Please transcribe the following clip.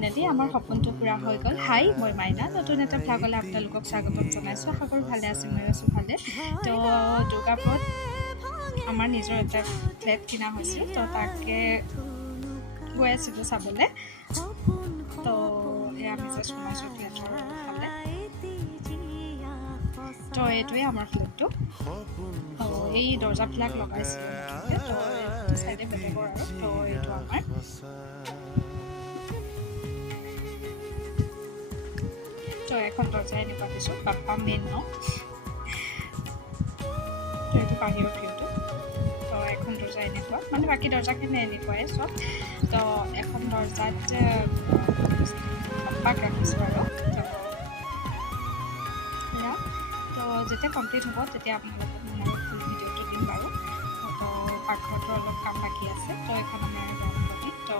Finally আমাৰ সপোনটো পূৰা হৈ গ'ল। হাই, মই মাইনা, নতুন এটা ভ্লগলৈ আপোনালোকক স্বাগতম জনাইছোঁ। আশা কৰোঁ ভালে আছে, মই আছোঁ ভালে। তো দুৰ্গাপুৰত আমাৰ নিজৰ এটা ফ্লেট কিনা হৈছিল, তো তাকে গৈ আছিলোঁ চাবলৈ। তো এয়া আমি জাষ্ট সোমাইছোঁ ফ্লেটৰ ফালে। তো এইটোৱে আমাৰ ফ্লেটটো। তো এই দৰ্জাবিলাক লগাইছিলোঁ নতুনকৈ, তো এইটো চাইডে বেলেগৰ আৰু। তো এইটো আমাৰ তো এখন দৰ্জা এনেকুৱা দিছোঁ, পাপা মেইন ন। তো এইটো বাহিৰৰ ভিউটো। তো এখন দৰ্জা এনেকুৱা, মানে বাকী দৰ্জাখিনি এনেকুৱাই চব। তো এখন দৰ্জাত পাপাক ৰাখিছোঁ আৰু। তো যেতিয়া কমপ্লিট হ'ব তেতিয়া আপোনালোকক মই ফুল ভিডিঅ'টো দিম বাৰু। তো পাকঘৰটো অলপ কাম বাকী আছে, তো এখন আমাৰ ৰং কৰি। তো